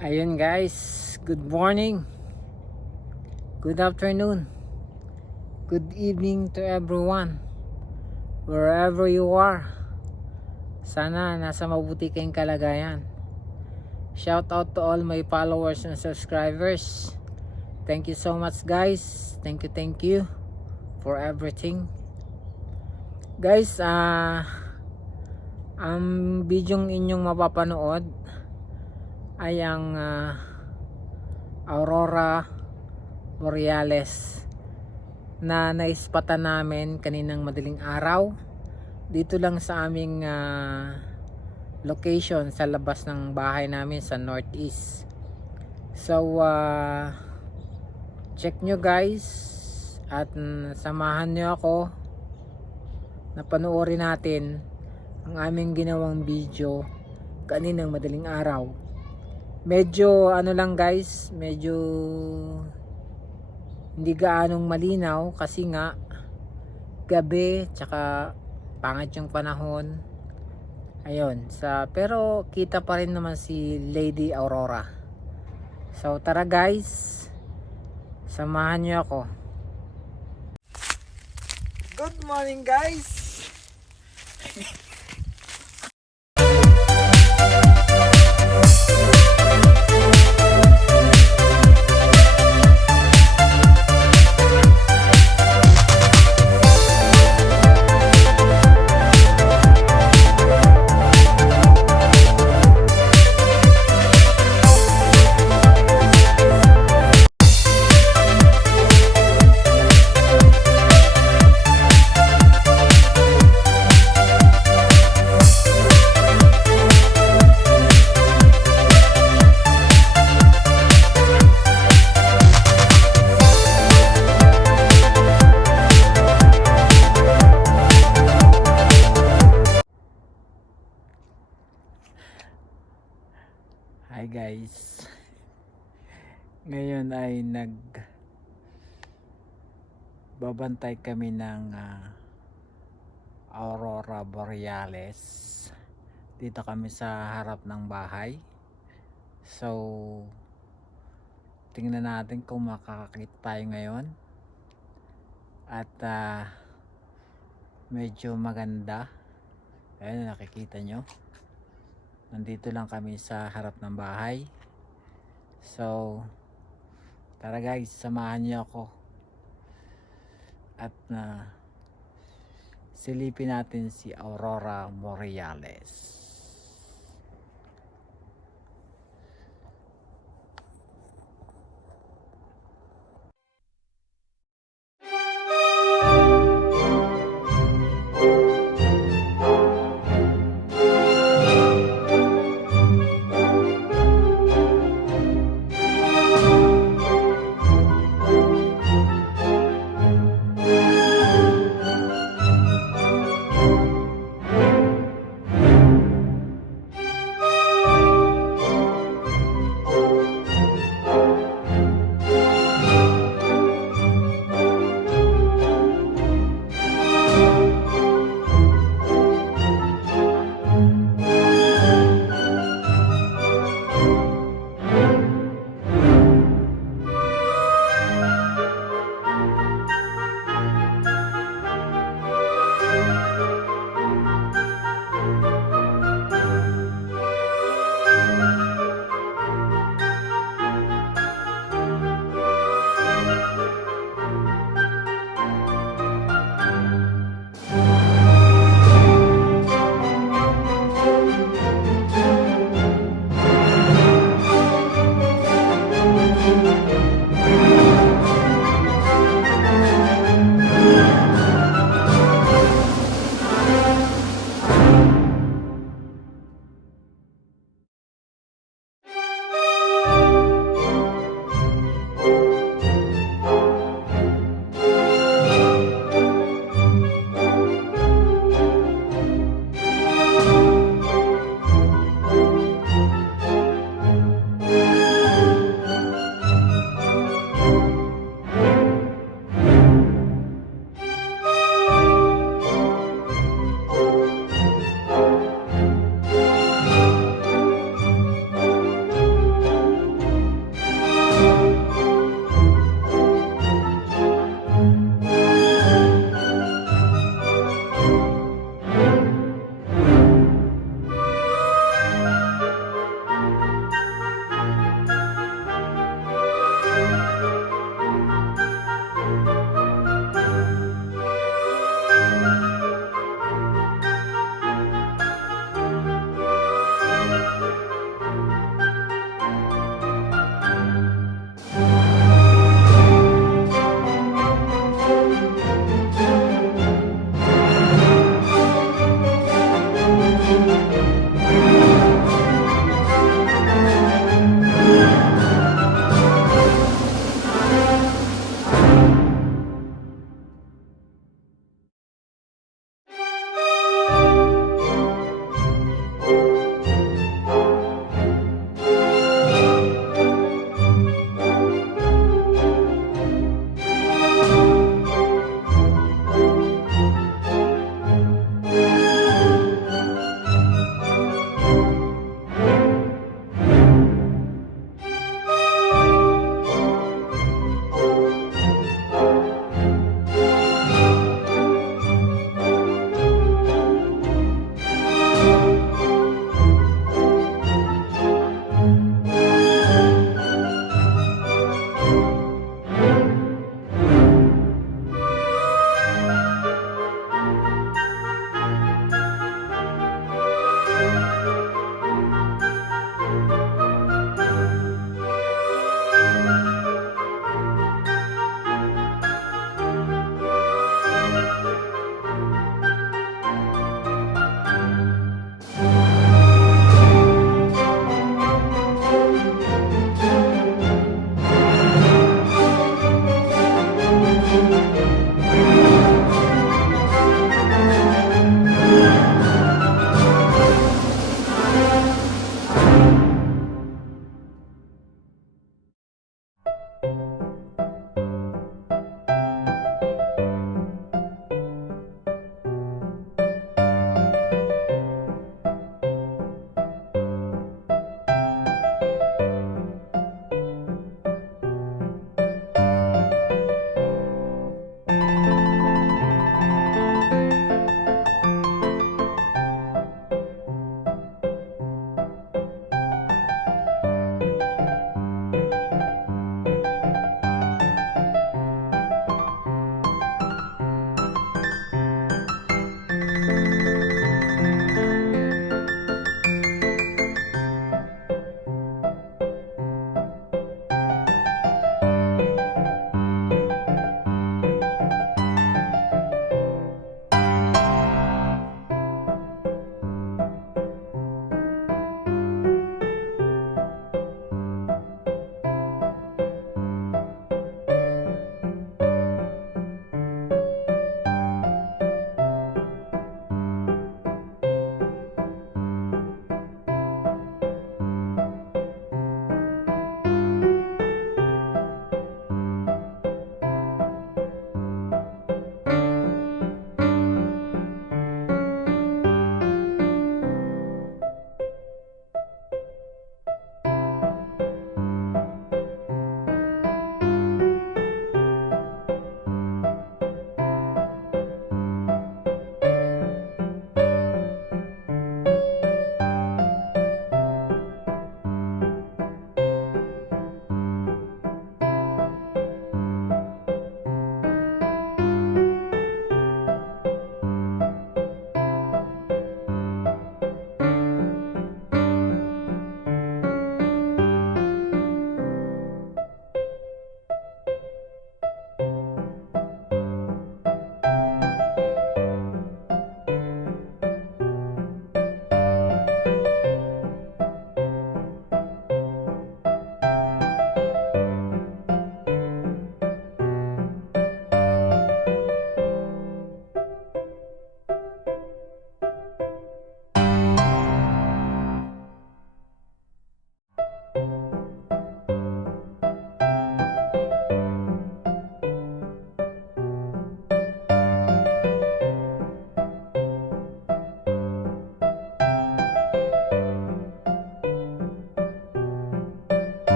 Ayun guys, good morning, good afternoon, good evening to everyone, wherever you are. Sana nasa mabuti kayong kalagayan. Shout out to all my followers and subscribers. Thank you so much guys. Thank you for everything. Guys, ang bidyong inyong mapapanood ay ang Aurora Borealis na naispatan namin kaninang madaling araw dito lang sa aming location sa labas ng bahay namin sa northeast. So check nyo guys at samahan nyo ako na panoorin natin ang aming ginawang video kaninang madaling araw. Medyo ano lang guys, medyo hindi gaanong malinaw kasi nga gabi tsaka pangit yung panahon. Ayun, pero kita pa rin naman si Lady Aurora. So tara guys, samahan niyo ako. Good morning guys. Hi guys, ngayon ay babantay kami ng Aurora Borealis. Dito kami sa harap ng bahay. So tingnan natin kung makakakita tayo ngayon. At medyo maganda. Ayun, nakikita nyo, nandito lang kami sa harap ng bahay. So tara guys, samahan niyo ako at silipin natin si Aurora Borealis.